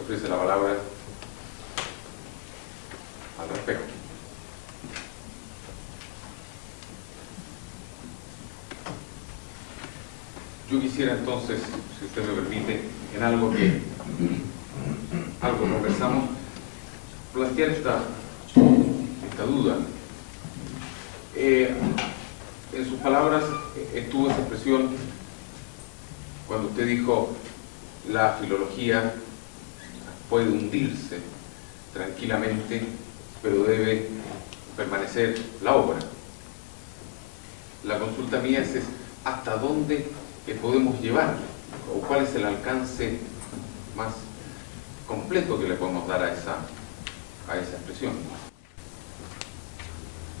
se ofrece la palabra al respecto. Yo quisiera entonces, si usted me permite, en algo conversamos, plantear esta duda. En sus palabras estuvo esa expresión cuando usted dijo la filología puede hundirse tranquilamente, pero debe permanecer la obra. La consulta mía es hasta dónde podemos llevar, o cuál es el alcance más completo que le podemos dar a esa expresión.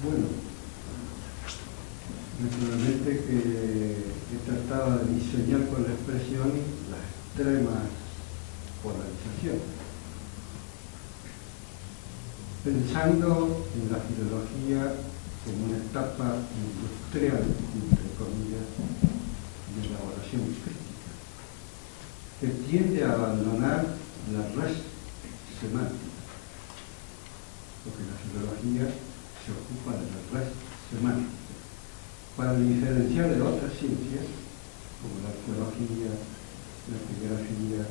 Bueno, naturalmente que he tratado de diseñar con la expresión la extrema polarización, pensando en la filología como una etapa industrial, entre comillas, de elaboración crítica, que tiende a abandonar la res semántica, porque la filología se ocupa de la res semántica, para diferenciar de otras ciencias, como la arqueología, la epigrafía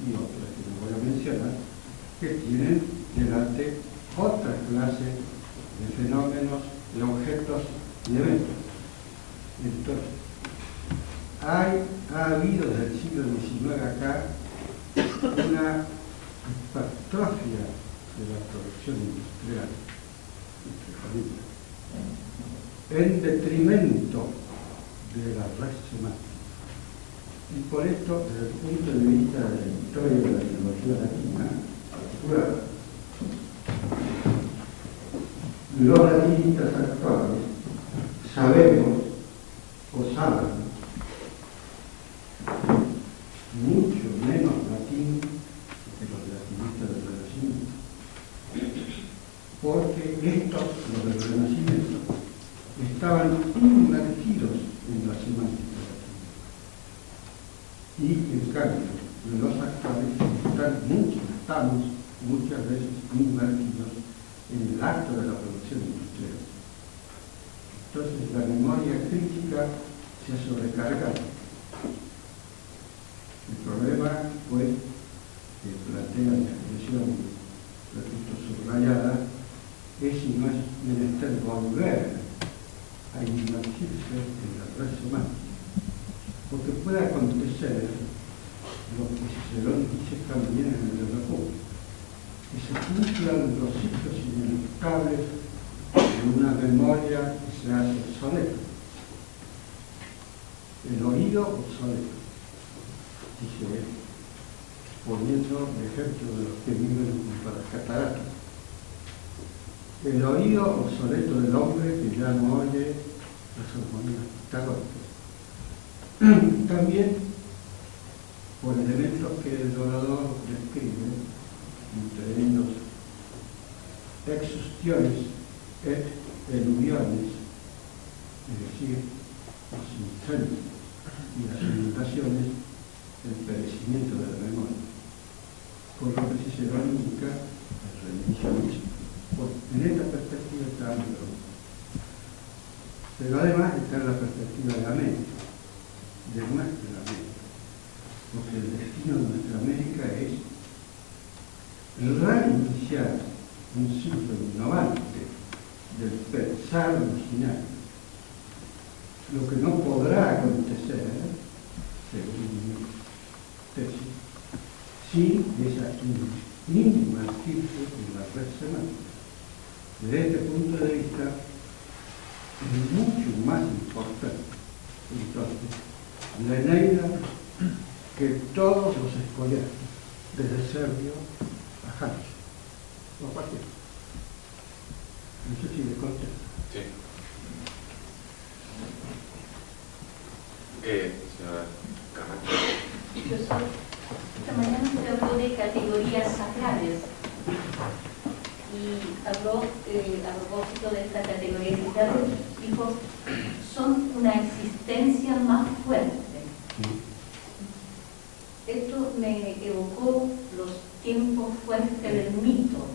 y otras que no voy a mencionar, que tienen delante otra clase de fenómenos, de objetos y eventos. Entonces, ha habido desde el siglo XIX acá una hipertrofia de la producción industrial, en detrimento de la red semántica. Y por esto, desde el punto de vista de la historia de la filología latina, los latinistas actuales sabemos o saben mucho menos latín que los latinistas del Renacimiento, porque los del Renacimiento estaban inmergidos en la semántica latina, y en cambio los actuales estamos muchas veces inmergidos en el acto de la producción industrial. Entonces la memoria crítica se ha sobrecargado. El problema fue que plantea la expresión, repito, subrayada, es si no es menester volver a inmergirse en la red semántica, porque puede acontecer lo que Cicerón dice también en el de la República, que se cumplan los ciclos ineluctables de una memoria que se hace obsoleta. El oído obsoleto, dice él, poniendo el ejemplo de los que viven junto a las cataratas. El oído obsoleto del hombre que ya no oye las armonías pitagóricas. También por elementos que el orador describe, entre ellos exustiones et eluviones, es decir, los incendios y las inundaciones, el perecimiento de la memoria, por lo que Cicerón indica el revisionismo. En esta perspectiva está Ambrose. Pero además está la perspectiva de América, de nuestra América, porque el destino de nuestra América es reiniciar un ciclo innovante del pensar original, lo que no podrá acontecer, según mi tesis, sin esa inmergirse en la red semántica. Desde este punto de vista, es mucho más importante, entonces, la Eneida que todos los escolares, desde Servio a Hannes, o cualquiera. No sé si le contesto. Sí. Señora Carranza. Profesor, esta mañana usted habló de categorías sacrales y habló a propósito de esta categoría sacrales, dijo, son una existencia más fuerte. Esto me evocó los fuente del mito.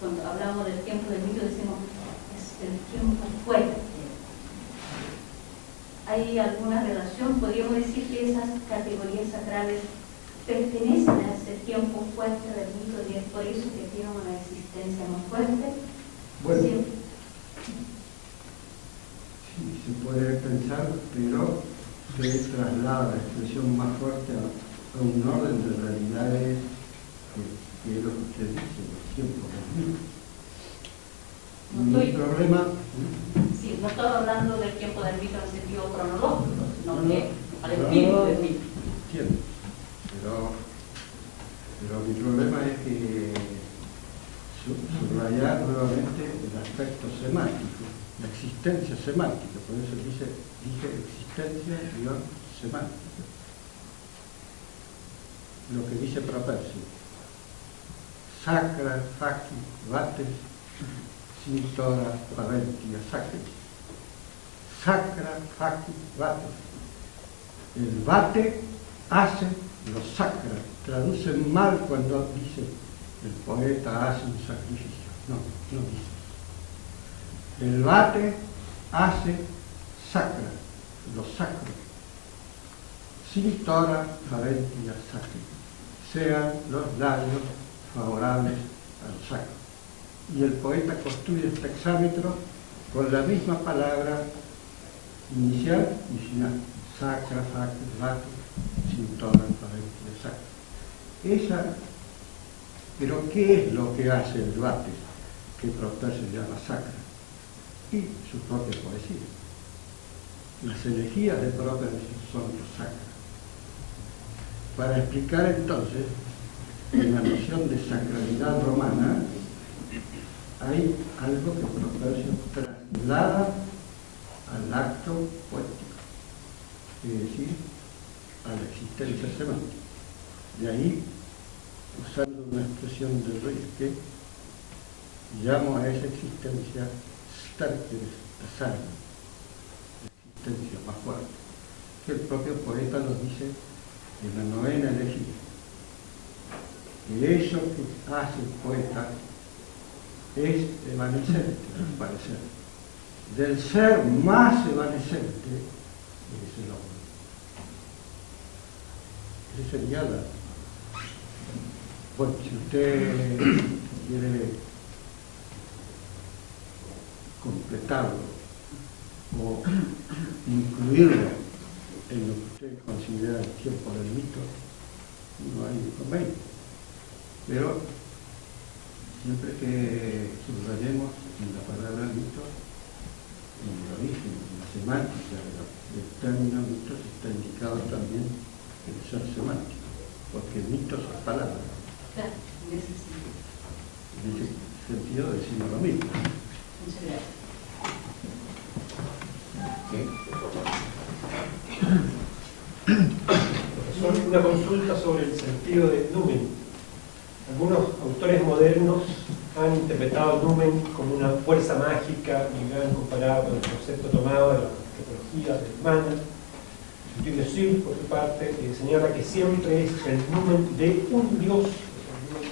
Cuando hablamos del tiempo del mito decimos es el tiempo fuerte. ¿Hay alguna relación? ¿Podríamos decir que esas categorías sacrales pertenecen a ese tiempo fuerte del mito y es por eso que tienen una existencia más fuerte? Bueno, Sí. Sí, se puede pensar, pero se traslada la expresión más fuerte a un orden de realidades que es lo que usted dice, los tiempos del mito. Mi problema... Sí, no estoy hablando del tiempo del mito en el sentido cronológico, sino que al No, espíritu del mito. Entiendo, pero mi problema es que subrayar nuevamente el aspecto semántico, la existencia semántica, por eso dije existencia-semántica. Lo que dice Propersio, sacra faci vates sinitora parentia sacris. Sacra faci vates. El vate hace lo sacra. Traducen mal cuando dice el poeta hace un sacrificio. No, no dice. El vate hace sacra, lo sacro. Sinitora parentia sacri. Sean los labios favorables al sacro. Y el poeta construye este hexámetro con la misma palabra inicial y final. Sacra, factus, vatus, sinitora parentia sacri. Esa, pero ¿qué es lo que hace el vate que Propersio llama sacra? Y su propia poesía. Las elegías de Propersio son los sacras. Para explicar entonces, en la noción de sacralidad romana, hay algo que Propersio traslada al acto poético, es decir, a la existencia semántica. De ahí, usando una expresión de Rilke, llamo a esa existencia sterkeres tasana, la existencia más fuerte, que el propio poeta nos dice en la novena elegía, que eso que hace el poeta es evanescente, al parecer. Del ser más evanescente es el hombre. Esa sería la... Bueno, si usted quiere completarlo o incluirlo en lo que usted considera el tiempo del mito, no hay inconveniente. Pero siempre que subrayemos en la palabra mito, en el origen, en la semántica del término mito, está indicado también el ser semántico, porque mitos es palabra. Claro, en ese sentido. En ese sentido decimos lo mismo. Muchas gracias. Profesor, una consulta sobre el sentido de numen. Algunos autores modernos han interpretado el numen como una fuerza mágica y lo han comparado con el concepto tomado de la antropología alemana. Dussel, por su parte, señala que siempre es el numen de un dios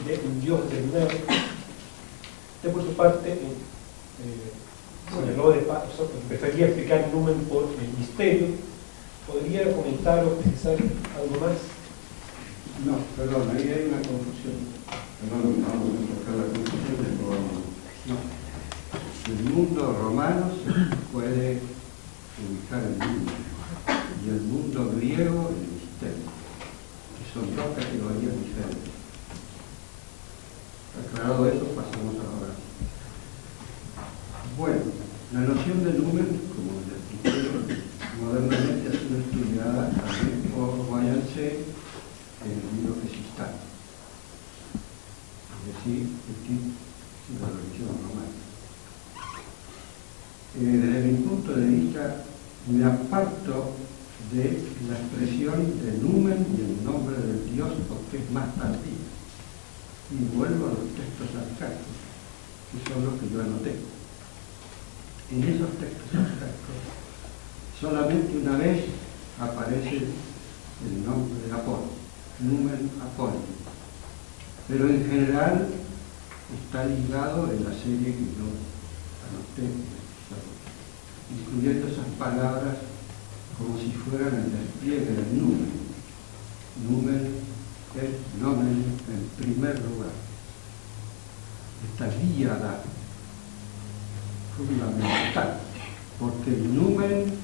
determinado. Usted, por su parte, señaló de paso que prefería explicar el numen por el misterio. ¿Podría comentar o precisar algo más? No, perdón, ahí hay una confusión. Perdón, vamos a tocar la confusión de no. El mundo romano se puede ubicar en el mundo y el mundo griego en el misterio, que son dos categorías diferentes. Aclarado eso, pasamos ahora. Bueno, la noción de numen, como les expliqué, modernamente ha sido estudiada también por Guayancé en el libro Gesistán, es decir, la religión romana. Desde mi punto de vista, me aparto de la expresión de numen y el nombre del Dios porque es más tardía, y vuelvo a los textos arcaicos, que son los que yo anoté. En esos textos arcaicos, solamente una vez aparece el nombre de Apolo, numen Apolo. pero en general está ligado en la serie que yo anoté, incluyendo esas palabras como si fueran el despliegue del numen. Numen es nomen en primer lugar. Esta díada fundamental, porque el numen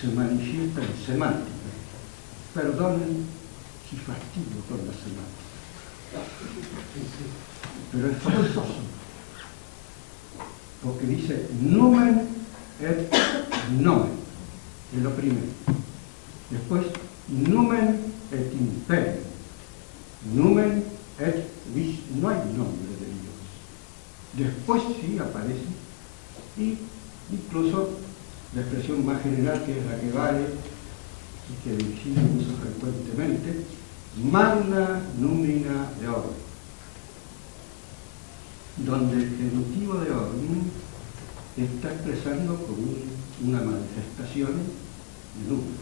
se manifiesta en semántica. Perdonen si fastidio con la semántica, pero es forzoso, porque dice numen et nomen, es lo primero. Después, numen et imperium, numen et vis, no hay nombre de Dios. Después sí aparece, y incluso la expresión más general, que es la que vale y que Virgilio usa frecuentemente, magna numina deorum, donde el genitivo de deorum está expresando como una manifestación de numen.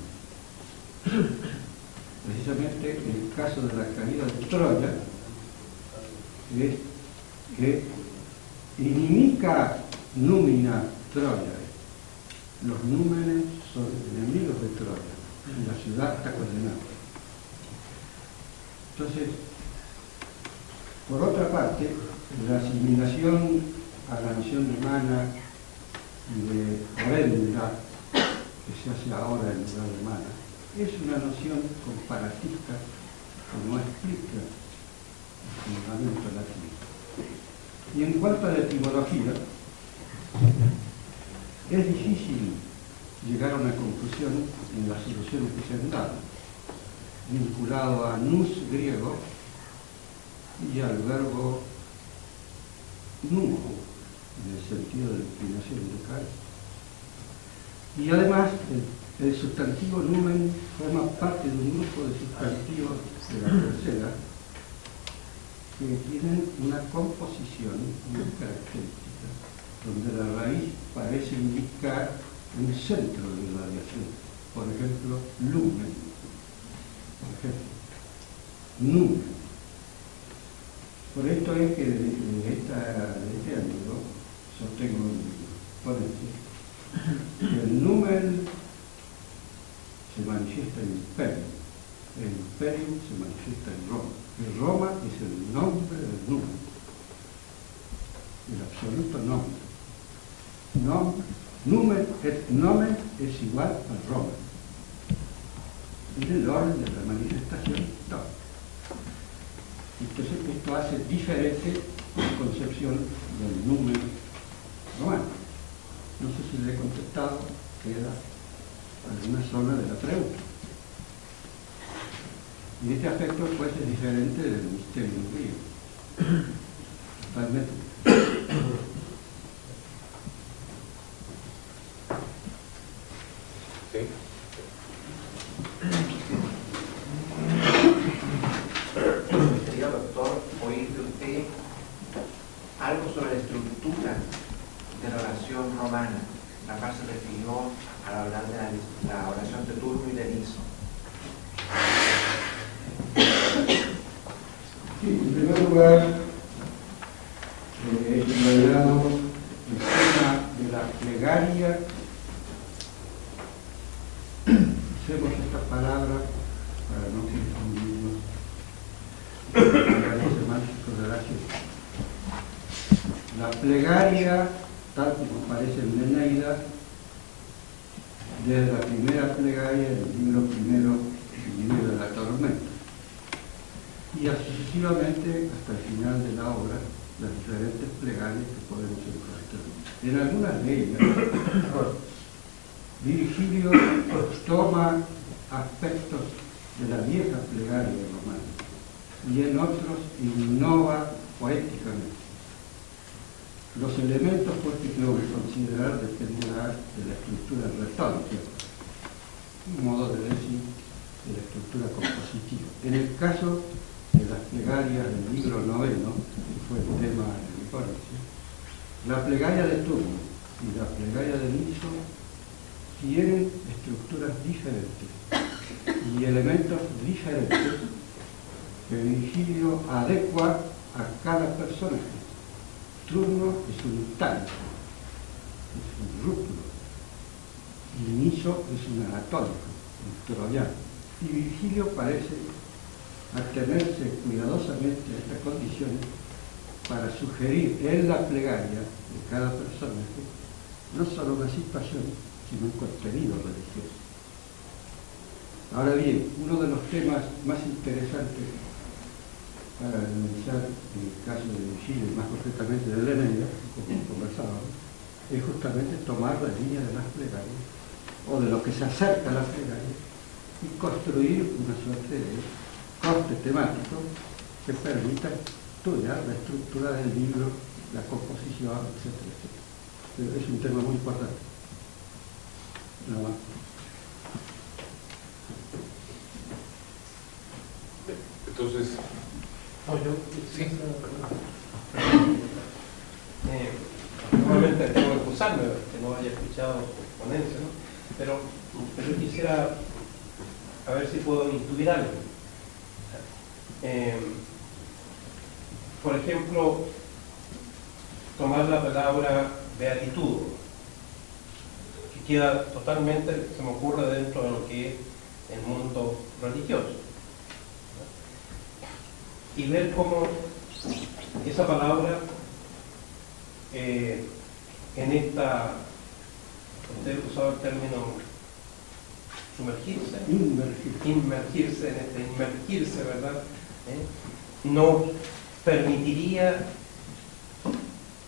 Precisamente el caso de la caída de Troya es que inimica numina Troya. Los númenes son enemigos de Troya y la ciudad está condenada. Entonces, por otra parte, la asimilación a la noción humana de horrenda que se hace ahora en lugar de humana es una noción comparatista que no explica el fundamento latino. Y en cuanto a la etimología, es difícil llegar a una conclusión en las soluciones que se han dado, vinculado a nous griego y al verbo numo, en el sentido de inclinación local. Y además, el sustantivo numen forma parte de un grupo de sustantivos de la tercera que tienen una composición muy característica, donde la raíz parece indicar un centro de irradiación. Por ejemplo, lumen, por ejemplo, numen. Por esto es que de este ángulo sostengo un ponencia. El numen se manifiesta en imperium, el imperium se manifiesta en Roma. Y Roma es el nombre del numen, el absoluto nombre. Numen et nomen es igual a Roma. En el orden de la manifestación, no. Entonces esto hace diferente la concepción del numen romano. No sé si le he contestado, queda alguna zona de la pregunta. Y este aspecto pues es diferente del misterio griego. Totalmente. ¿Sí? Querido doctor, oír de usted algo sobre la estructura de la oración romana, la cual se refirió al hablar de la oración de turno y de liso. Sí, en primer lugar, he subrayado el tema de la plegaria. Usemos esta palabra para no confundirnos. La plegaria, tal como aparece en Eneida, desde la primera plegaria del libro primero, el libro de la tormenta, y sucesivamente hasta el final de la obra, las diferentes plegarias que podemos encontrar. En algunas de ellas, Virgilio toma aspectos de la vieja plegaria romana y en otros innova poéticamente. Los elementos pues, que tengo que considerar dependerán de la estructura retórica, un modo de decir, de la estructura compositiva. En el caso de las plegarias del libro noveno, que fue el tema de mi ponencia, la plegaria de turno y la plegaria de liso tienen estructuras diferentes y elementos diferentes que Virgilio adecua a cada personaje. Turno es un instante, es un rútulo. Inicio es un anatólico, un troyano. Y Virgilio parece atenerse cuidadosamente a estas condiciones para sugerir en la plegaria de cada personaje no solo una situación, sino un contenido religioso. Ahora bien, uno de los temas más interesantes para analizar en el caso de Virgilio, y más concretamente de la Eneida, como conversábamos, es justamente tomar la línea de las plegarias, o de lo que se acerca a las plegarias, y construir una suerte de corte temático que permita estudiar la estructura del libro, la composición, etcétera, etcétera. Pero es un tema muy importante. Nada más. Entonces, Sí. Normalmente tengo que excusarme que no haya escuchado su ponencia, ¿no? Pero quisiera a ver si puedo intuir algo. Por ejemplo, tomar la palabra beatitud, que queda totalmente, se me ocurre, dentro de lo que es el mundo religioso. Y ver cómo esa palabra en esta, usted usaba el término sumergirse, inmergirse, ¿verdad? Nos permitiría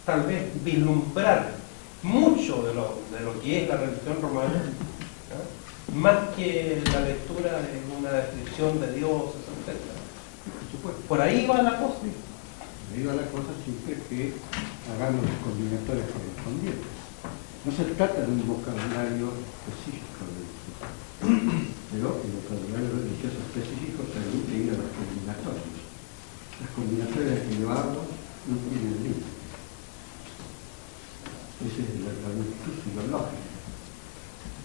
tal vez vislumbrar mucho de lo que es la religión romana, ¿no? Más que la lectura de una descripción de dioses, etc. Por ahí va la cosa. Por ahí va la cosa, siempre que hagamos los combinatorios correspondientes. No se trata de un vocabulario específico religioso, pero el vocabulario religioso específico permite ir a los combinatorios. Las combinatorias de que yo hablo no tienen límite. Esa es la virtud filológica.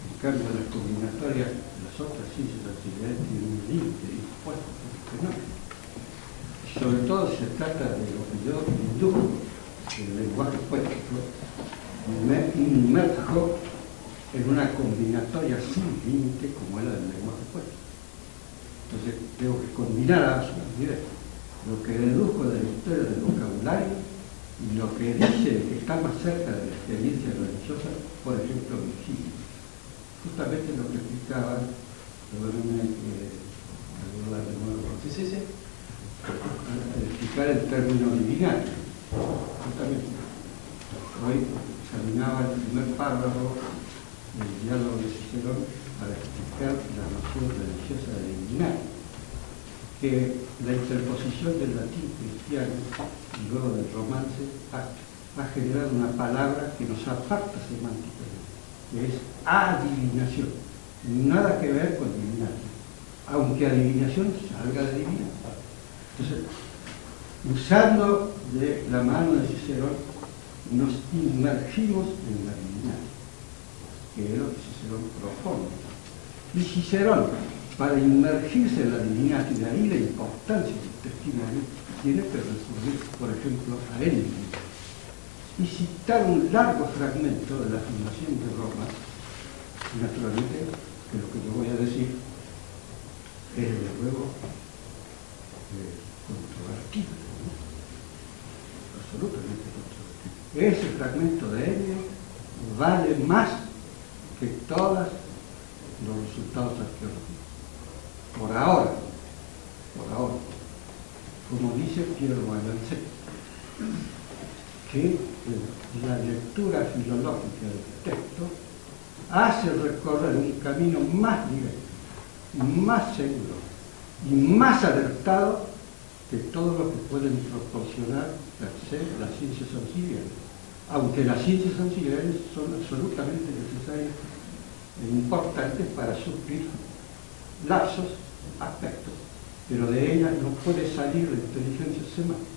En cambio, las combinatorias de las otras ciencias auxiliares tienen un límite impuesto por el fenómeno. Sobre todo si se trata de lo que yo induzco, el lenguaje poético, me inmerjo en una combinatoria sin límite como es la del lenguaje poético. Entonces tengo que combinar a su idea lo que deduzco de la historia del vocabulario y lo que dice que está más cerca de la experiencia religiosa, por ejemplo, Virgilio. Justamente lo que explicaba, perdónenme recordar de nuevo. Sí. Explicar el término divinario. Justamente. Hoy examinaba el primer párrafo del diálogo de Cicerón para explicar la noción religiosa de divinario, que la interposición del latín cristiano y luego del romance ha generado una palabra que nos aparta semánticamente, que es adivinación. Nada que ver con divinario, aunque adivinación salga de divino. Entonces, usando de la mano de Cicerón, nos inmergimos en la divinidad, que es lo que Cicerón propone. Y Cicerón, para inmergirse en la divinidad, y de ahí la importancia del testimonio, tiene que recurrir, por ejemplo, a él mismo y citar un largo fragmento de la fundación de Roma. Y naturalmente, que lo que yo voy a decir es de luego controvertido, ¿no? Absolutamente controvertido. Ese fragmento de Enio vale más que todos los resultados arqueológicos. Por ahora, como dice Pierre Vallancet, que la lectura filológica del texto hace recorrer un camino más directo, más seguro y más alertado que todo lo que pueden proporcionar per se las ciencias auxiliares, aunque las ciencias auxiliares son absolutamente necesarias e importantes para suplir lapsos, aspectos, pero de ellas no puede salir la inteligencia semántica.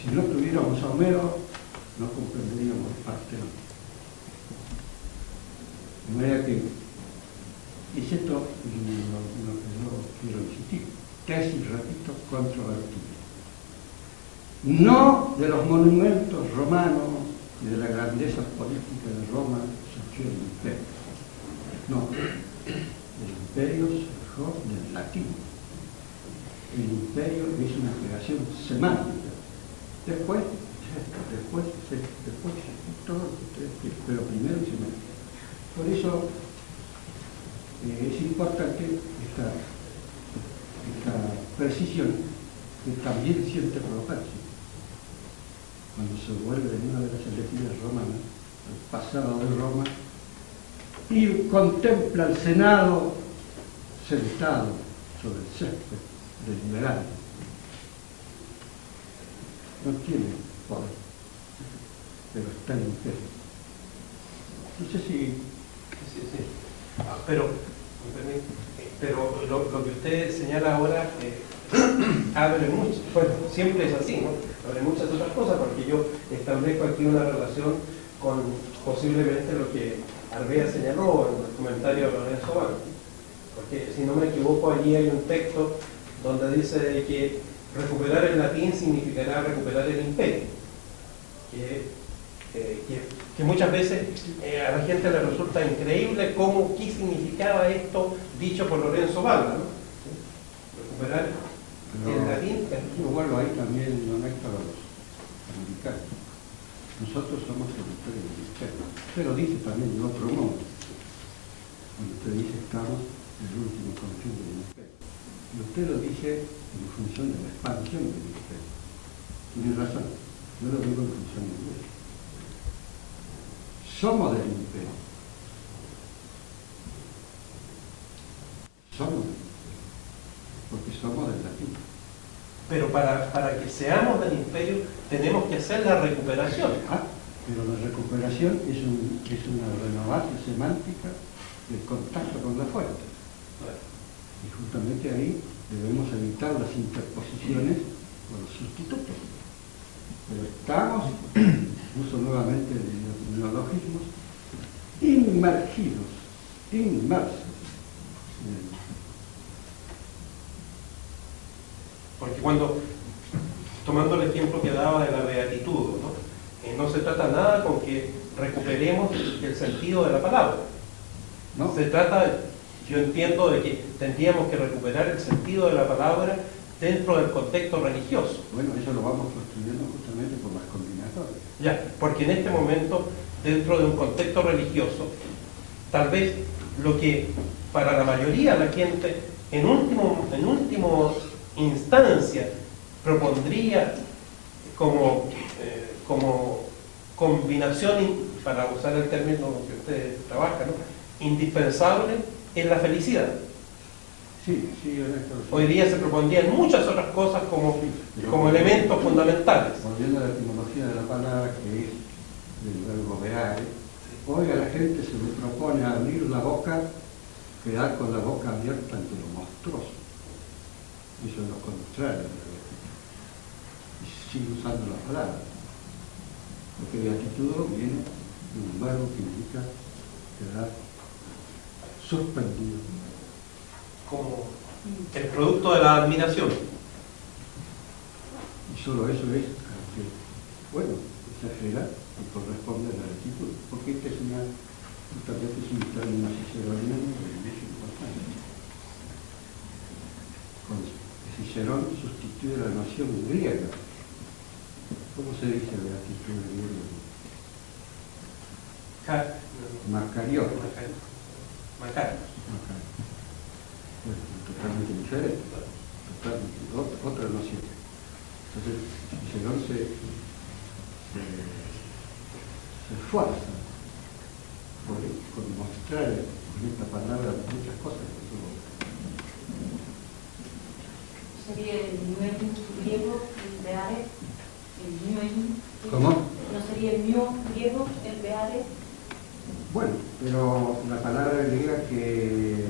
Si no tuviéramos a Homero, no comprenderíamos Partenón. De manera que, y esto lo que quiero insistir, tesis, repito, controvertida. No de los monumentos romanos y de la grandeza política de Roma surgió el imperio. No, el imperio surgió del latín. El imperio es una creación semántica. Después todo lo que ustedes quieran, pero primero semántica. Por eso es importante esta precisión que también siente Propercio cuando se vuelve en una de las elegías romanas, el pasado de Roma, y contempla al Senado sentado sobre el césped deliberando. No tiene poder, pero está en imperio. No sé si... Sí. Pero lo que usted señala ahora abre mucho, bueno, siempre es así, ¿no? Abre muchas otras cosas, porque yo establezco aquí una relación con posiblemente lo que Arbea señaló en el comentario de Lorenzo Banti. Porque si no me equivoco, allí hay un texto donde dice de que recuperar el latín significará recuperar el imperio. Que muchas veces a la gente le resulta increíble qué significaba esto dicho por Lorenzo Balda, ¿no? Recuperar el latín. Bueno, ahí también no hay para los americanos. Nosotros somos el imperio del imperio. Pero dice también de otro modo. Cuando usted dice estamos en el último confín del imperio. Y usted lo dice en función de la expansión del imperio. Tiene razón. Yo lo digo en función de eso. Somos del imperio. Somos del imperio. Porque somos del latín. Pero para que seamos del imperio tenemos que hacer la recuperación. Pero la recuperación es una renovación semántica del contacto con la fuente. Y justamente ahí debemos evitar las interposiciones o los sustitutos. Pero estamos, uso nuevamente los neologismos, inmersos. Porque tomando el ejemplo que daba de la beatitud, no se trata nada con que recuperemos el sentido de la palabra. ¿No? Se trata, yo entiendo, de que tendríamos que recuperar el sentido de la palabra dentro del contexto religioso. Bueno, eso lo vamos construyendo justamente por las combinatorias. Ya, porque en este momento, dentro de un contexto religioso, tal vez lo que para la mayoría de la gente, en última instancia, propondría como combinación, para usar el término que usted trabaja, ¿no?, indispensable, es la felicidad. Sí, Ernesto. Hoy día se propondrían muchas otras cosas como elementos fundamentales. Volviendo a la etimología de la palabra, que es del verbo veare, hoy a la gente se le propone abrir la boca, quedar con la boca abierta ante lo monstruoso. Eso es lo contrario de la beatitud. Y sigue usando la palabra. Porque beatitud viene de un verbo que indica quedar suspendido. Como el producto de la admiración. Y solo eso es que, bueno, exagera y corresponde a la actitud, porque esta es justamente es un término ciceroniano de es importante. Con Cicerón sustituye la noción griega. ¿Cómo se dice beatitud en griego? Makarios. Totalmente diferente, totalmente otra noción. Entonces, Cicerón se esfuerza por mostrar con esta palabra muchas cosas. ¿Sería el nuevo griego, el beare? El nuevo. ¿Cómo? ¿No sería el nuevo griego, el beare? Bueno, pero la palabra griega que...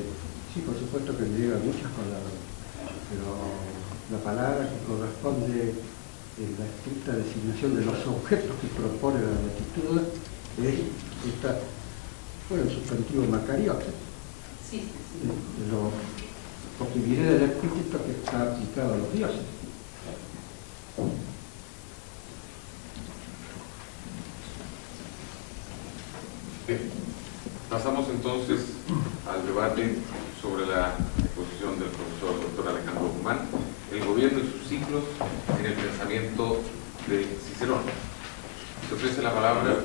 Sí, por supuesto que griega muchas palabras, pero la palabra que corresponde en la estricta designación de los objetos que propone la beatitud es el sustantivo macariote. Sí. porque viene del epíteto que está aplicado a los dioses. Bien. Pasamos entonces al debate sobre la exposición del profesor Dr. Alejandro Guzmán, el gobierno y sus ciclos en el pensamiento de Cicerón. Se ofrece la palabra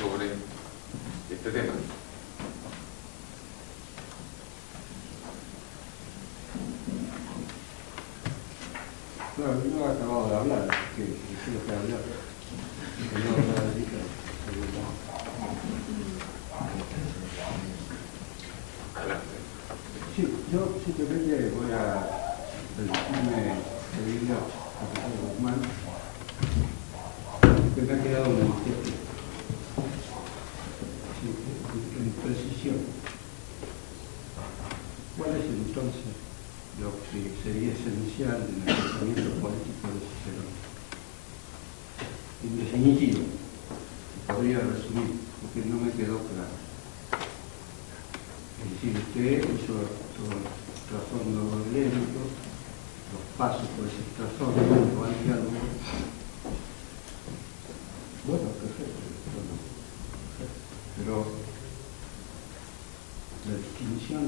sobre este tema. Claro, no he acabado de hablar, que es lo que hablar. Que no hablar de Adelante. sí, yo simplemente voy a permitirme pedirle al profesor Guzmán que me ha quedado un manifiesto en precisión. ¿Cuál es entonces lo que sería esencial en el pensamiento político de Cicerón? En definitivo, podría resumir, porque no me quedó claro. Es decir, usted hizo todo el trasfondo lento, los pasos por ese trasfondo, lo al diálogo. Bueno, perfecto. Pero la distinción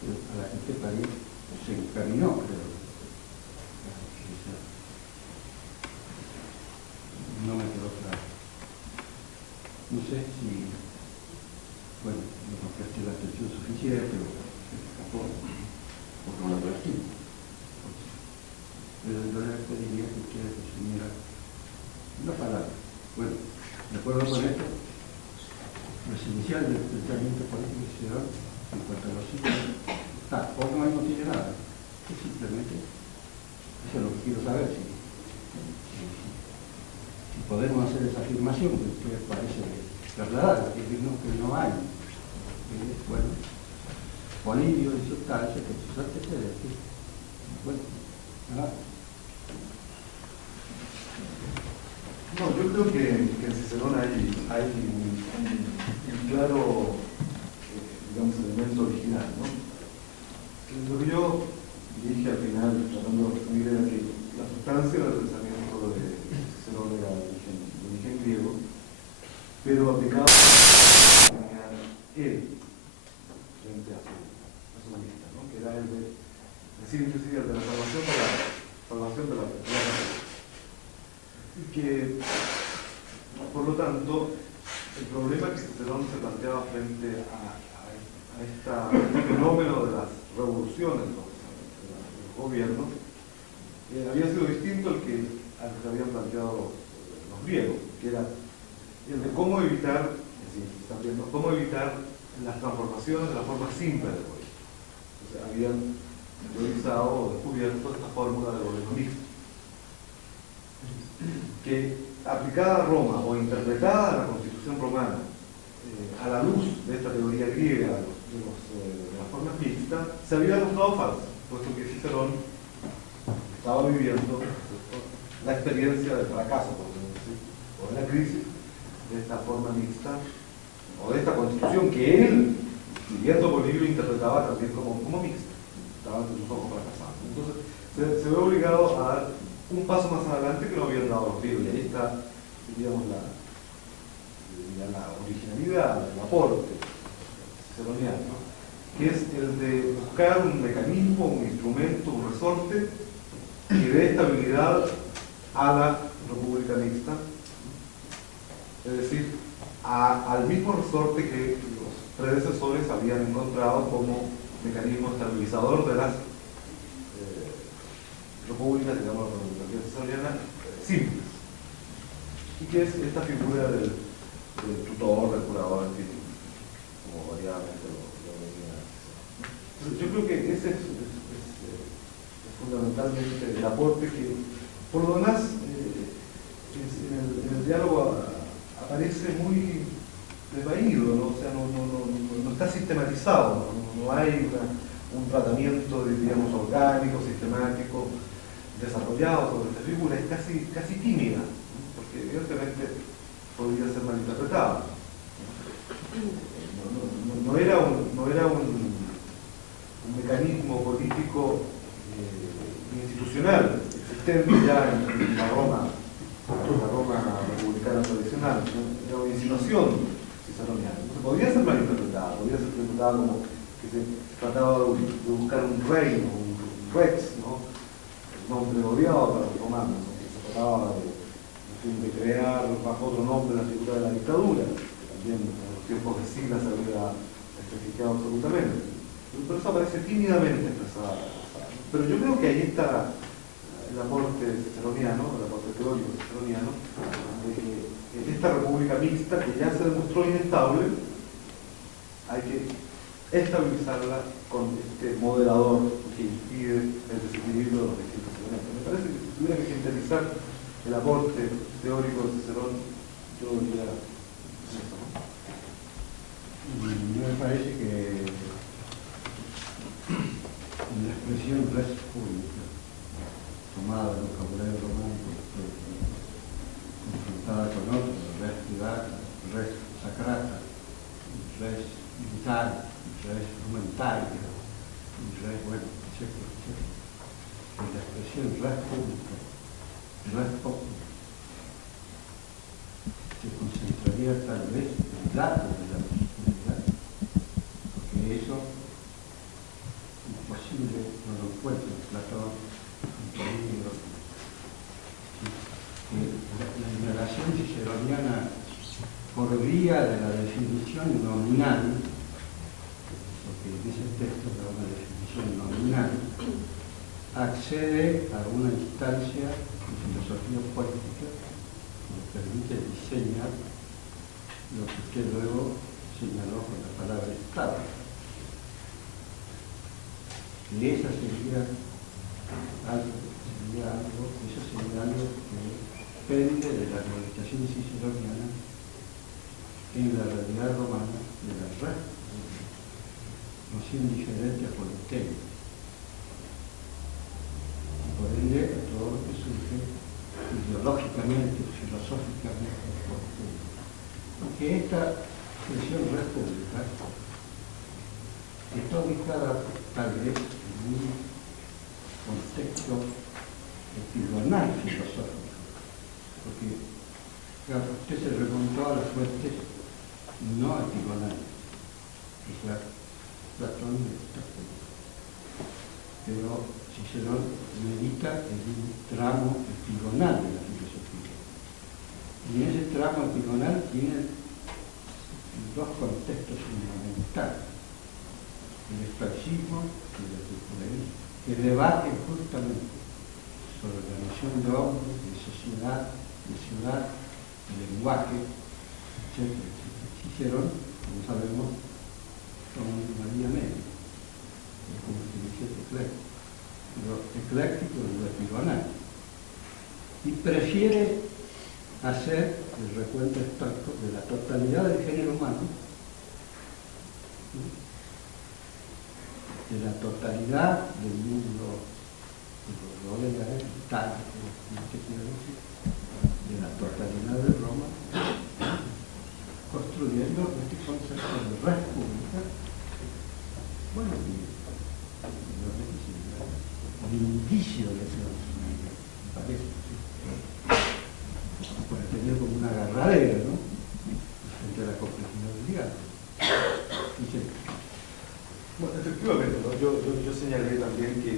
a la que usted se encaminó, creo. No me quedó claro. No sé si, bueno, no presté la atención suficiente o se escapó, o no la presté. Pero yo le pediría que usted resumiera una palabra. Bueno, de acuerdo con esto, lo esencial del pensamiento político de Cicerón en cuanto a los ciclos está, o no tiene nada, es simplemente, eso es lo que quiero saber, si podemos hacer esa afirmación que usted parece trasladar, que no hay, bueno, Polibio y sus tales, que sus antecedentes, bueno, nada. No, yo creo que en Cicerón hay un claro, digamos, elemento original, ¿no? Lo que yo dije al final, tratando de resumir, era que la sustancia del pensamiento de Cicerón era de origen griego, pero aplicado a él frente a su lista, ¿no? Que era el de síntesis de la salvación para la salvación de la persona. Y que, por lo tanto, el problema que Cicerón se planteaba frente a este fenómeno de las revoluciones de los gobiernos había sido distinto al que se habían planteado los griegos, que era el de cómo evitar, es decir, también, ¿no? Cómo evitar las transformaciones de la forma simple del gobierno. O sea, habían teorizado o descubierto esta fórmula del gobierno mixto, que aplicada a Roma o interpretada a la Constitución romana a la luz de esta teoría griega de las formas mixtas, se había demostrado falsa, puesto que Cicerón estaba viviendo la experiencia del fracaso, por decir, o de la crisis de esta forma mixta, o de esta constitución que él, viviendo Polibio, interpretaba también como mixta, estaba ante sus ojos fracasando. Entonces se ve obligado a dar un paso más adelante que no habían dado los griegos, y ahí está, digamos, la originalidad, el aporte ciceroniano, ¿no? Que es el de buscar un mecanismo, un instrumento, un resorte que dé estabilidad a la república mixta, es decir, al mismo resorte que los predecesores habían encontrado como mecanismo estabilizador de las repúblicas, digamos, la república ciceroniana, simples, y que es esta figura del tutor, del curador, en fin, como variadamente lo venía a decir. Yo creo que ese es fundamentalmente el aporte que, por lo demás, en el diálogo aparece muy desvaído, ¿no? O sea, no está sistematizado, no hay un tratamiento, digamos, orgánico, sistemático, desarrollado sobre esta figura, es casi tímida, ¿no? Porque evidentemente podría ser malinterpretada. No era un mecanismo institucional existente ya en la Roma republicana tradicional, ¿no? Era una insinuación ciceroniana. Entonces podría ser malinterpretada, podría ser interpretada como que se trataba de buscar un reino, un rex, ¿no? El nombre odiado para los romanos, ¿no? Que se trataba de crear bajo otro nombre la figura de la dictadura, que también en los tiempos de Siglas se había especificado absolutamente. Pero eso aparece tímidamente expresada. Pero yo creo que ahí está el aporte ciceroniano, el aporte teórico ciceroniano, de que en esta república mixta, que ya se demostró inestable, hay que estabilizarla con este moderador que impide el desequilibrio de los distintos elementos. Me parece que si tuviera que sintetizar el aporte teórico de Cicerón, yo diría eso, ¿no? Me parece que la expresión res pública, tomada del vocabulario románico, confrontada con otros, res privata, res sacrata, res militar, res monetaria, res, bueno, etcétera, etcétera. Y la expresión res pública, res popular, se concentraría tal vez en el dato de la posibilidad, porque eso imposible no lo encuentra en Platón, en Polibio. La indagación ciceroniana por vía de la definición nominal, porque en ese texto da una definición nominal, accede a una instancia de filosofía política que le permite diseñar lo que usted luego señaló con la palabra Estado. Y eso sería algo que depende de la organización ciceroniana en la realidad romana de la red, noción diferente a politeia. Y por ende, a todo lo que surge ideológicamente, filosóficamente, politeia. Porque esta expresión república está ubicada tal vez en un contexto epigonal filosófico, porque claro, usted se remontó a las fuentes no epigonales, o sea, Platón y Aristóteles, pero Cicerón medita en un tramo epigonal de la filosofía, y en ese tramo epigonal tiene dos contextos fundamentales: el estoicismo y el epicureísmo, que debaten justamente sobre la noción de hombre, de sociedad, de ciudad, de lenguaje, etc. Cicerón, como sabemos, son una vía media, como se dice ecléctico, pero ecléctico es lo epigonal, y prefiere hacer el recuento estoico de la totalidad del género humano, de la totalidad del mundo que lo rodea, vital, de la totalidad de Roma, construyendo este concepto de res pública, bueno, el indicio de ese conocimiento, me parece, ¿sí? Puede tener como una agarradera, ¿no?, frente a la complejidad del diálogo. Bueno, efectivamente, ¿no? Yo señalé también que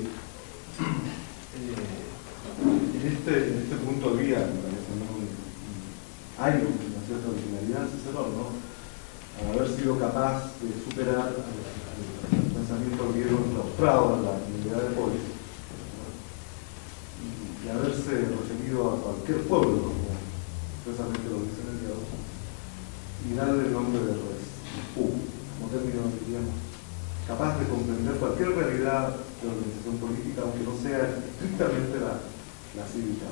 en este punto de vista, me parece, ¿no?, hay una cierta originalidad en Cicerón, ¿no?, al haber sido capaz de superar el pensamiento griego enclaustrado en la comunidad de Polis, y haberse referido a cualquier pueblo, como expresamente lo dice en el diálogo, y darle el nombre de res, como término, diríamos, capaz de comprender cualquier realidad de organización política, aunque no sea estrictamente la cívica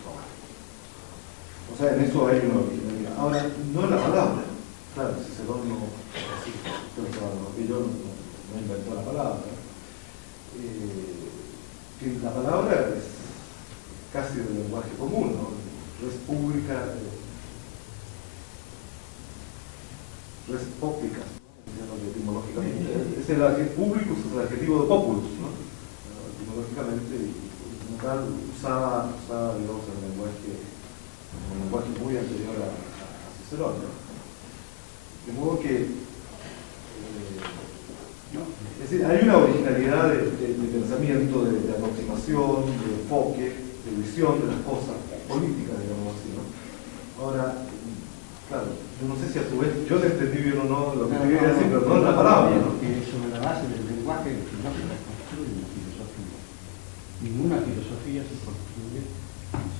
romana. O sea, en eso hay una originalidad. Ahora, no en la palabra. Claro, Cicerón no, así, porque yo no inventó la palabra. Que la palabra es casi del lenguaje común, ¿no? Res pública, res pública, etimológicamente. Es el adjetivo público, es el adjetivo de populus, ¿no? Etimológicamente, y en un central usaba digamos, un lenguaje muy anterior a Cicerón, ¿no? De modo que es decir, hay una originalidad de pensamiento, de aproximación, de enfoque, de visión de las cosas políticas, digamos así, ¿no? Ahora, claro, yo no sé si a su vez, yo le entendí bien o no lo que quería decir, pero no es la palabra, ¿no? Que sobre la base del lenguaje el filósofo construye una filosofía. Ninguna filosofía se construye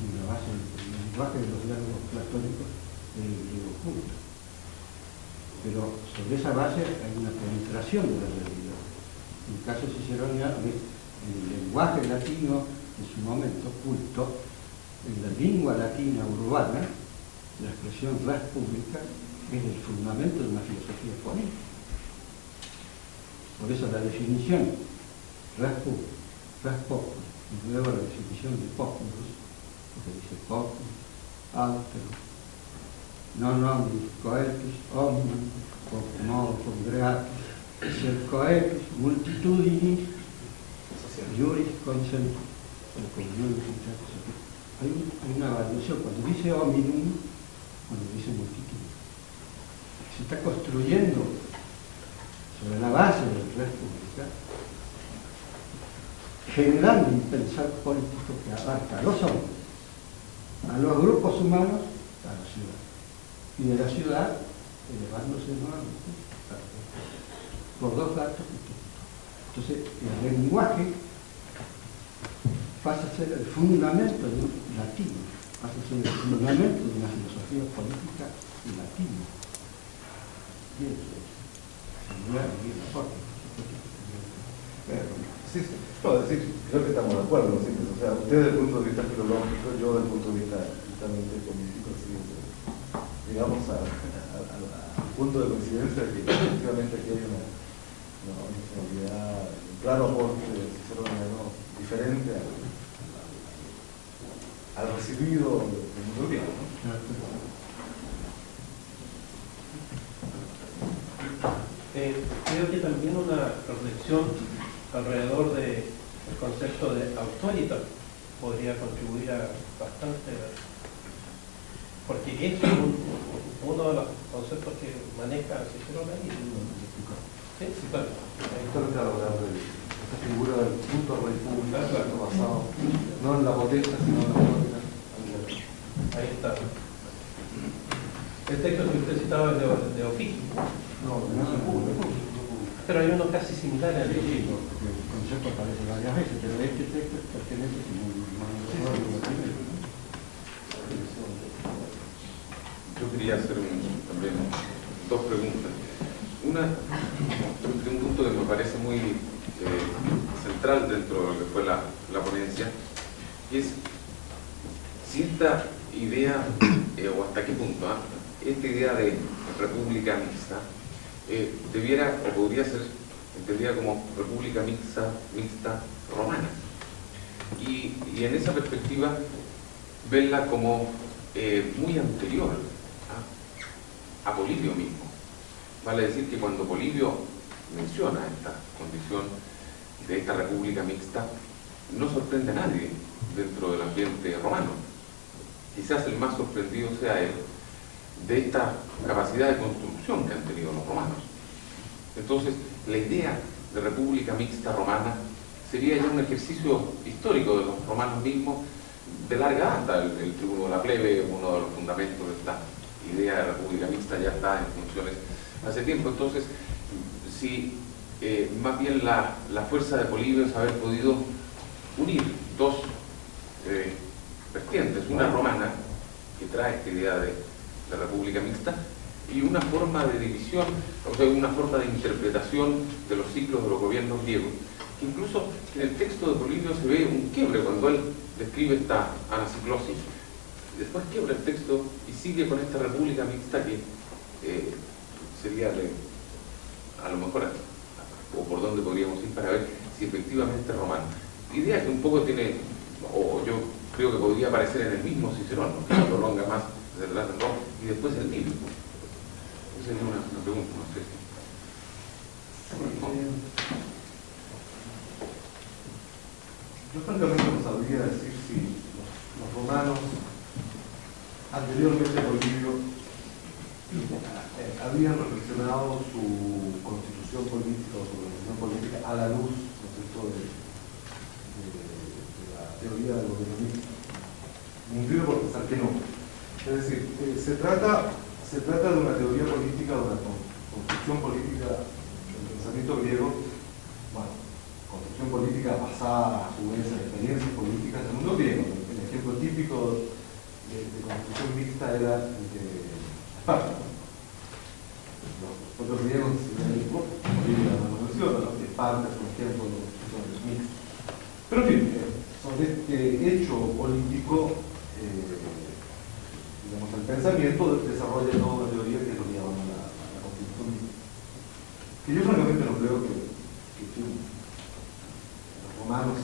sin la base del lenguaje de los diálogos platónicos del griego culto. Pero sobre esa base hay una penetración de la realidad. En el caso ciceroniano, el lenguaje latino en su momento culto, en la lengua latina urbana, la expresión res pública es el fundamento de una filosofía política. Por eso la definición res populi, y luego la definición de populus, porque dice populus, altero, non omnis coetus, omnium, modo congreatus, ser coetus, multitudinis, juris consensus, la comunión de muchachos. Hay una variación, cuando dice hominum, cuando dice multitud. Se está construyendo sobre la base del res pública, generando un pensar político que abarca a los hombres, a los grupos humanos, a la ciudad. Y de la ciudad, elevándose nuevamente por dos datos. Entonces, el lenguaje pasa a ser el fundamento de un latino, pasa a ser el fundamento de una filosofía política latina. Bien, Sí, sí. No, es decir, creo que estamos de acuerdo, ¿sí? O sea, usted desde el punto de vista filológico, yo desde el punto de vista justamente político, ¿sí? Digamos al punto de coincidencia de que efectivamente aquí hay una originalidad, un claro aporte de ciceroniano diferente al recibido del mundo griego, ¿no? Creo que también una reflexión alrededor del concepto de autoritas podría contribuir bastante, porque es uno de los conceptos que maneja Cicerón ahí. Sí, claro. Claro, esta figura del culto al rey público, basado no en la potestad, sino en la autoridad. Ahí está. El texto que usted citaba es de Oficio. No es público. Pero hay uno casi similar al de Oficio. El concepto aparece varias veces, pero este texto pertenece Yo quería hacer también dos preguntas. Una, de un punto que me parece muy central dentro de lo que fue la ponencia, y es si esta idea, o hasta qué punto, esta idea de república mixta debiera o podría ser entendida como república mixta romana. Y en esa perspectiva, verla como muy anterior a Polibio mismo. Vale decir que cuando Polibio menciona esta condición de esta república mixta, no sorprende a nadie dentro del ambiente romano. Quizás el más sorprendido sea él de esta capacidad de construcción que han tenido los romanos. Entonces, la idea de república mixta romana sería ya un ejercicio histórico de los romanos mismos de larga data. El tribuno de la plebe, uno de los fundamentos de esta idea de república mixta, ya está en funciones hace tiempo. Entonces, si más bien la fuerza de Polibio es haber podido unir dos vertientes, una romana que trae esta idea de república mixta y una forma de división, o sea, una forma de interpretación de los ciclos de los gobiernos griegos, que incluso en el texto de Polibio se ve un quiebre cuando él describe esta anaciclosis. Después quiebra el texto y sigue con esta república mixta que sería a lo mejor o por dónde podríamos ir para ver si efectivamente es romano. Idea que un poco tiene, o yo creo que podría aparecer en el mismo Cicerón, ¿no? Que lo prolonga más desde atrás en Roma, y después el mismo. Esa es una pregunta, no sé. Yo francamente no sabría decir si los romanos, anteriormente a Polibio, habían reflexionado su constitución política o su organización política a la luz, ¿no es cierto?, de la teoría del gobierno mixto. Me inclino por pensar que no. Es decir, se trata de una teoría política, de una construcción política del pensamiento griego, bueno, construcción política basada a su vez en experiencias políticas del mundo griego. El ejemplo típico de construcción mixta era el de Esparta. Los propios griegos Polibio no menciona, ¿no?, que Esparta es un ejemplo de construcción mixta. Pero en fin, sobre este hecho político, digamos, el pensamiento desarrolla toda una teoría que es lo que llaman la constitución mixta. Que yo francamente no creo que los romanos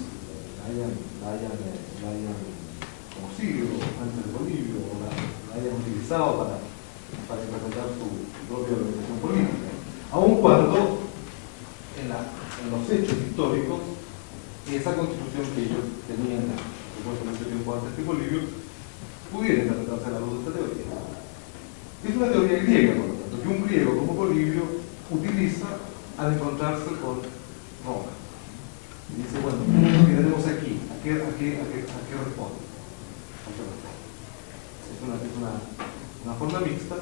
la hayan conocido antes de Polibio o la hayan utilizado para implementar su propia organización política. Aun cuando en los hechos históricos esa constitución que ellos tenían mucho tiempo antes que Polibio pudiera interpretarse a la luz de esta teoría. Es una teoría griega, por lo tanto, que un griego como Polibio utiliza al encontrarse con Roma. Y dice, bueno, ¿qué tenemos aquí? ¿A qué responde? Es una forma mixta,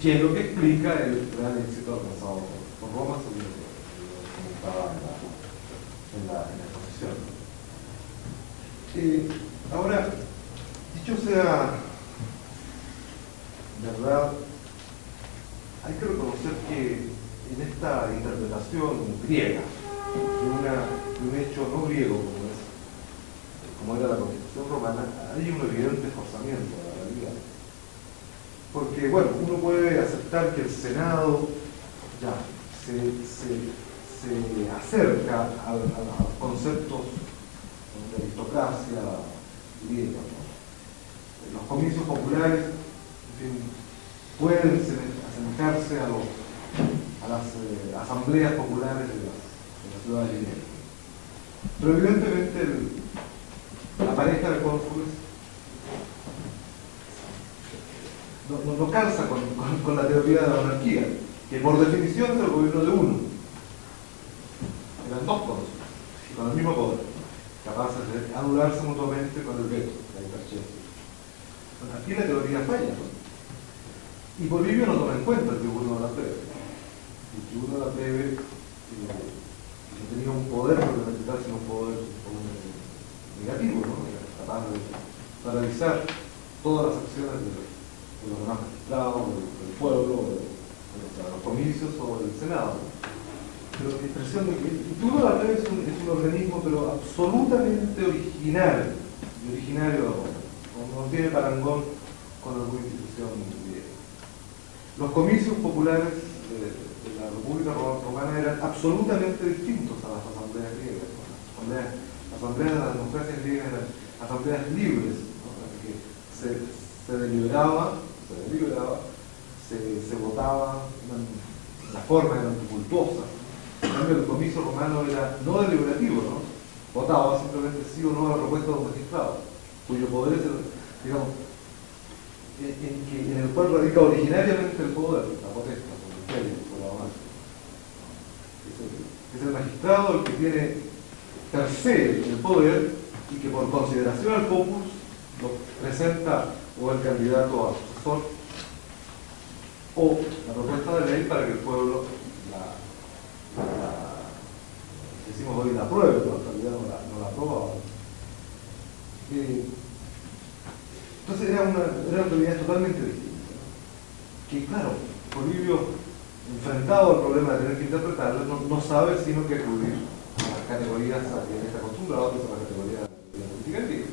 que es lo que explica el gran éxito alcanzado por Roma, según lo que comentaba en la exposición. Ahora, dicho sea verdad, hay que reconocer que en esta interpretación griega de un hecho no griego como era la Constitución romana, hay un evidente forzamiento de la realidad. Porque, bueno, uno puede aceptar que el Senado ya se acerca a los conceptos de aristocracia griega, ¿no? Los comicios populares, en fin, pueden asemejarse a las asambleas populares de las ciudades griegas. Pero evidentemente la pareja de cónsules no calza con la teoría de la monarquía, que por definición es el gobierno de uno. Eran dos cónsules, con el mismo poder, capaces de anularse mutuamente con el veto, la interchencia. Bueno, aquí la teoría falla, ¿no? Y Polibio no toma en cuenta el tribuno de la plebe. El tribuno de la plebe no tenía un poder representar, sino un poder negativo, ¿no? Era capaz de paralizar todas las acciones de los demás magistrados, del pueblo, de los comicios o del Senado. Pero la expresión de que el tribuno de la plebe es un organismo, pero absolutamente originario de Roma. No tiene parangón con alguna institución griega. Los comicios populares de la República Romana eran absolutamente distintos a las asambleas griegas. Las asambleas de las democracias griegas eran asambleas libres, ¿no?, en las que se deliberaba, se votaba, las formas eran tumultuosas. En cambio, el comicio romano era no deliberativo, ¿no? Votaba simplemente sí o no a la propuesta de un magistrado, cuyo poder es, digamos, en el cual radica originariamente el poder, la potestad, el imperio, la monarquía. Es el magistrado el que tiene per se el poder y que por consideración al popus lo presenta o el candidato a sucesor o la propuesta de ley para que el pueblo decimos hoy la apruebe, pero en realidad no la aprobaba. Entonces era una realidad totalmente distinta, ¿no? Que claro, Polibio, enfrentado al problema de tener que interpretarlo, no sabe sino que acudir a las categorías a que está acostumbrado, que son las categorías de la política griega.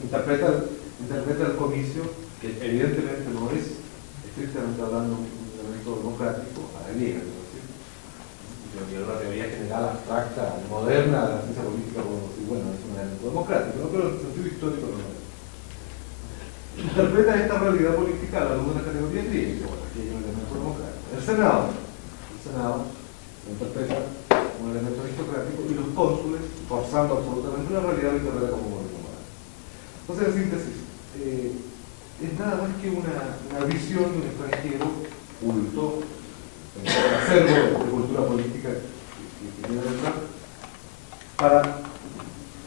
Interpreta el comicio, que evidentemente no es estrictamente hablando un elemento democrático a la griega, ¿no? Era una teoría general, abstracta, moderna de la ciencia política, podemos decir, bueno, es un elemento democrático, ¿no? Pero en el sentido histórico no es. Interpreta esta realidad política a la luz de la categoría griega, bueno, aquí hay un elemento democrático. El Senado lo interpreta un elemento aristocrático, y los cónsules forzando absolutamente una realidad que interpreta como gobierno moral. Entonces, en síntesis, es nada más que una visión de un extranjero culto, en el acervo de cultura política que tiene detrás, para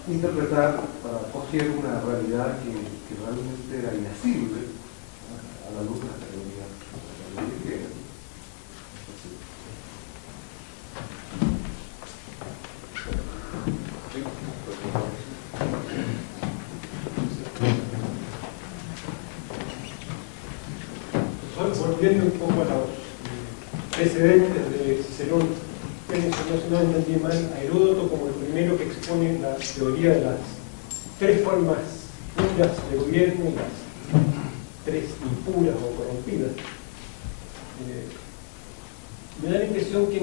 interpretar, para coger una realidad que realmente era inasible a la luz de las categorías griegas. Volviendo un poco a los precedentes de Cicerón, si no entendí mal, a Heródoto como el primero que expone la teoría de las tres formas puras de gobierno y las tres impuras o corrompidas. Me da la impresión que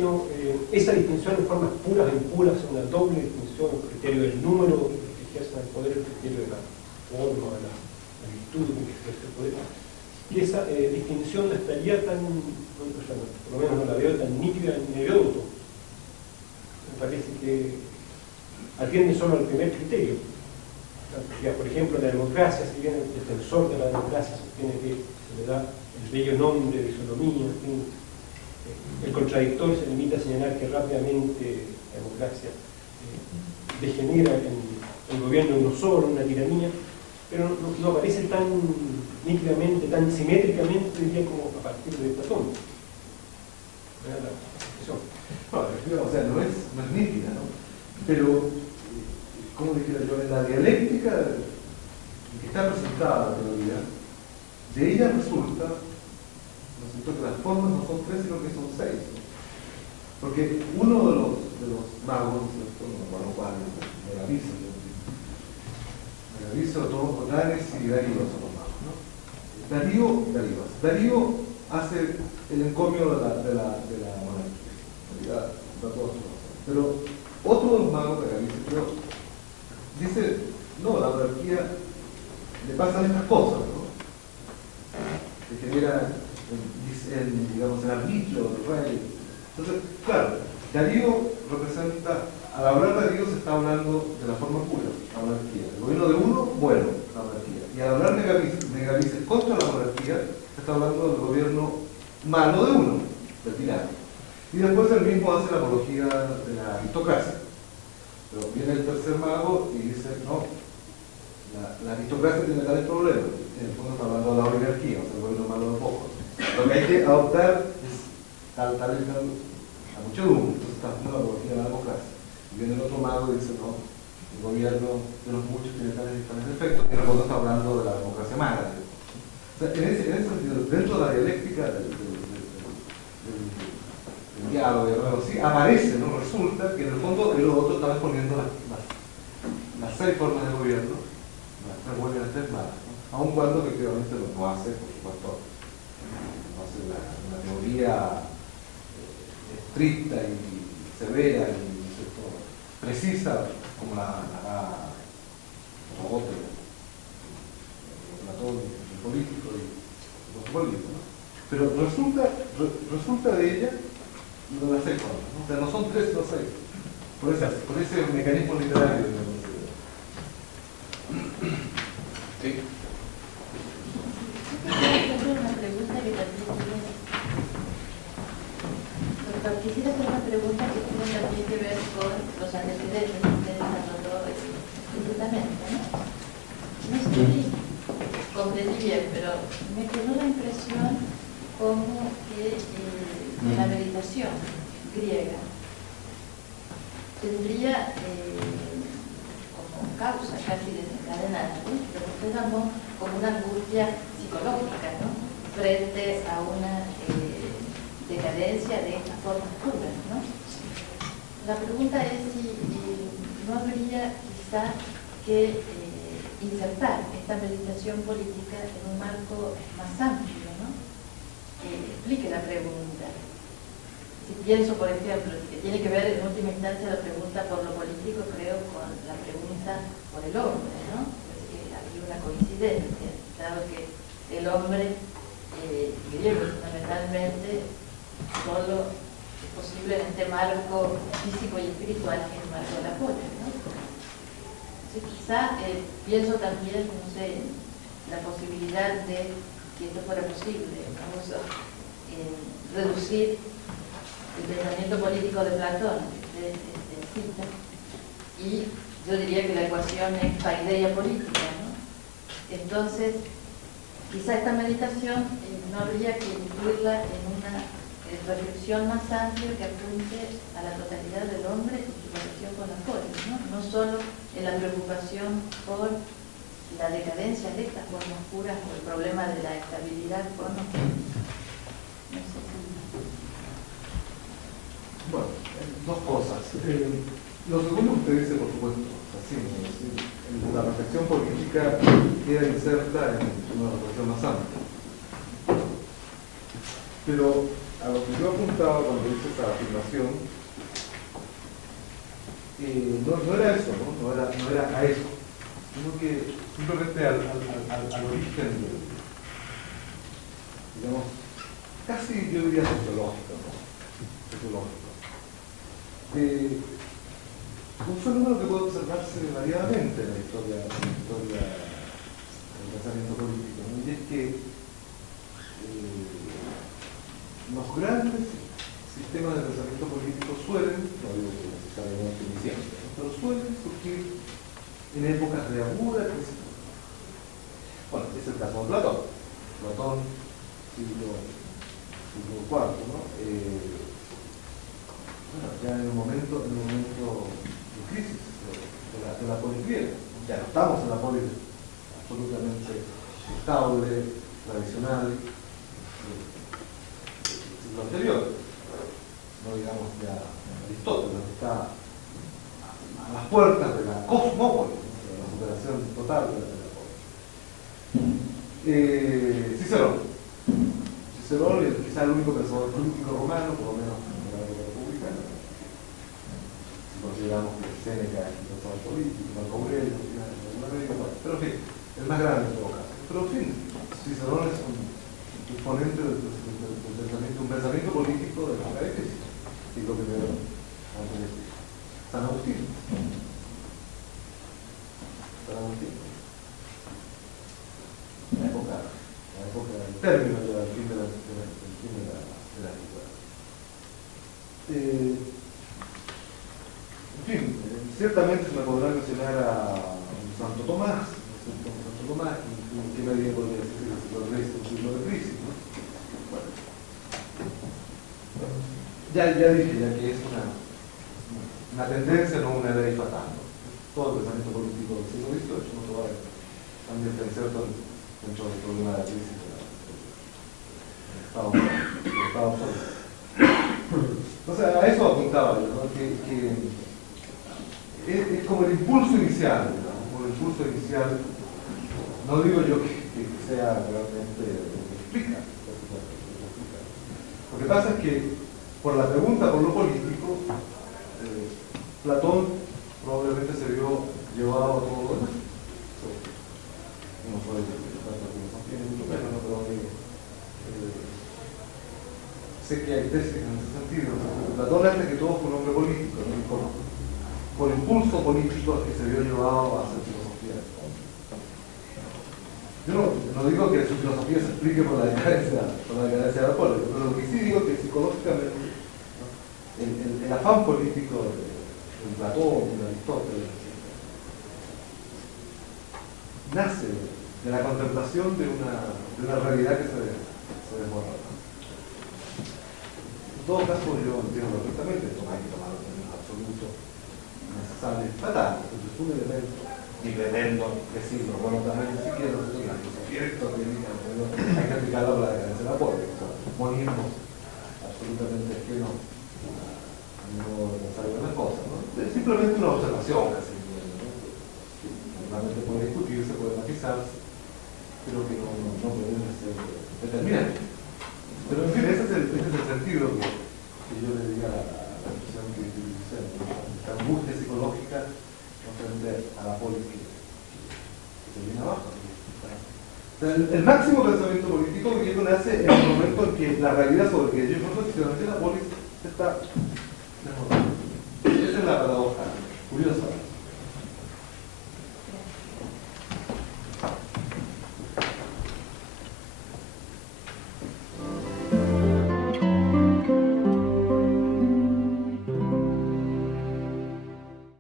esa distinción de formas puras e impuras es una doble distinción, el criterio del número que ejerce el poder, el criterio de la forma, de la virtud que ejerce el poder. Y esa distinción no estaría tan, por lo menos no la veo tan nítida en Heródoto. Me parece que atiende solo al primer criterio. Ya, por ejemplo, la democracia, si bien el defensor de la democracia sostiene que se le da el bello nombre de sodomía, en fin, el contradictor se limita a señalar que rápidamente la democracia degenera en el gobierno de uno solo, una tiranía, pero no aparece tan nítidamente, tan simétricamente, diría, como a partir de Platón. No, o sea, no es nítida, ¿no? Pero, como dijera yo, en la dialéctica que está presentada la teoría, de ella resulta, ¿no es cierto?, que las formas no son tres, sino que son seis, ¿no? Porque uno de los magos, ¿no es cierto?, no me acuerdo cuál, Megaviso, Totanes y Darío son los magos, ¿no? Darío hace el encomio de la monarquía, pero otro de los magos, Megaviso, dice, no, la monarquía le pasan estas cosas, ¿no? Que genera digamos, el arbitrio del rey. Entonces, claro, Darío representa, al hablar de Darío se está hablando de la forma pura, la monarquía. El gobierno de uno, bueno, la monarquía. Y al hablar Megavices contra la monarquía, se está hablando del gobierno malo de uno, del tirano. Y después él mismo hace la apología de la aristocracia. Pero viene el tercer mago y dice, no, la aristocracia tiene tales problemas. En el fondo está hablando de la oligarquía, o sea, el gobierno malo de pocos. Lo que hay que adoptar es tal la muchedumbre, entonces está haciendo la apología de la democracia. Y viene el otro mago y dice, no, el gobierno de los muchos tiene tales efectos, y en el fondo está hablando de la democracia mala. O sea, en ese sentido, dentro de la dialéctica del diálogo, sí, aparece, ¿no? Resulta que en el fondo el otro está exponiendo las seis formas de gobierno, las tres buenas y las tres malas, ¿no? Aun cuando efectivamente lo hace, por supuesto, no hace una teoría estricta y severa y precisa como la Platón, el político y el político, ¿no? Pero resulta de ella de las seis formas, ¿no? O sea, no son tres, sino seis. Por ese mecanismo literario. Sí. Quisiera hacer una pregunta que tiene también que ver con los antecedentes que ustedes han notado explícitamente, ¿no? No estoy comprendí bien, pero me quedó la impresión como que la meditación griega tendría como causa casi desencadenante lo que usted llamó como una angustia psicológica, ¿no? Frente a una decadencia de estas formas puras, ¿no? La pregunta es si no habría quizá que insertar esta meditación política en un marco más amplio, ¿no? Que explique la pregunta. Si pienso, por ejemplo, que tiene que ver en última instancia la pregunta por lo político, creo, con la pregunta por el hombre, ¿no? Es que había una coincidencia, dado que el hombre griego fundamentalmente solo posible en este marco físico y espiritual que es el marco de la polis, ¿no? Entonces, quizá pienso también, no sé, la posibilidad de que esto fuera posible, vamos a reducir el pensamiento político de Platón, que usted cita, y yo diría que la ecuación es paideia política, ¿no? Entonces, quizá esta meditación no habría que incluirla en una reflexión más amplia que apunte a la totalidad del hombre y su conexión con la polis, ¿no? No solo en la preocupación por la decadencia de estas formas puras o el problema de la estabilidad con los no sé si... Bueno, dos cosas. Lo segundo que usted dice, por supuesto, así, ¿no? Es decir, la reflexión política queda inserta en una reflexión más amplia. Pero a lo que yo apuntaba cuando hice esa afirmación, no era eso, ¿no? No era a eso, sino que simplemente al origen, digamos, casi yo diría sociológico, ¿no? Sociológico. Un fenómeno que puede observarse variadamente en la historia del pensamiento político, ¿no? Y es que los grandes sistemas de pensamiento político suelen, no digo que necesariamente ni siempre, ¿no? Pero suelen surgir en épocas de aguda crisis. Bueno, es el caso de Platón. Platón, siglo IV, ¿no? Bueno, ya en un momento de crisis de la polis griega. Ya no estamos en la polis absolutamente estable, tradicional, lo anterior, no digamos ya Aristóteles, que está a las puertas de la cosmópolis, de la superación total de la polis. Cicerón es quizá el único pensador político romano, por lo menos en la época republicana. Si consideramos que Séneca es un pensador político, Marco Aurelio, pero en fin, el más grande en todo caso. Pero en fin, Cicerón es un exponente del pensamiento político de la crisis, siglo I antes de Cristo. San Agustín. La época del término del fin de la antigüedad. En fin, ciertamente se me podrá mencionar a Santo Tomás, que nadie podría decir que es un siglo de crisis, ¿no? Bueno, ya dije que es una tendencia, no una ley fatal, ¿no? Todo el pensamiento político del siglo XVIII no se va a también pensar dentro del problema de la crisis del Estado sólido. Entonces, a eso apuntaba yo, ¿no? Que es como el impulso inicial, ¿no? Como el impulso inicial, no digo yo que sea realmente lo que explica. Lo que pasa es que, por la pregunta por lo político, Platón probablemente se vio llevado a todo lo demás. No soy experto en filosofía, ni mucho menos, ¿no? Pero sé que hay tesis en ese sentido. Platón, antes que todo, fue un hombre político, ¿no? Por impulso político que se vio llevado a hacer filosofía. Yo no digo que su filosofía se explique por la decadencia de la polis, pero lo que sí digo es que psicológicamente, ¿no? el afán político de Platón, de Aristóteles, nace de la contemplación de una realidad que se desborda. En todo caso, yo entiendo perfectamente, no hay que tomarlo en absoluto necesario, fatal, es un elemento, ni pretendo decirlo, bueno, también ni siquiera nosotros la filosofía aristotélica, hay que aplicarla para la decadencia de la polis, o sea, monismo absolutamente ajeno a mi modo de pensar de las cosas, ¿no? Es simplemente una observación, casi, ¿no? Realmente puede discutirse, puede matizarse, pero que no puede ser determinante. Pero en fin, ese es el sentido que yo le diría a la expresión que utilicé, esta angustia psicológica frente a la polis que se viene abajo. O sea, el máximo pensamiento político griego nace en el momento en que la realidad sobre que ellos reflexionan, que la polis Esa es la paradoja curiosa.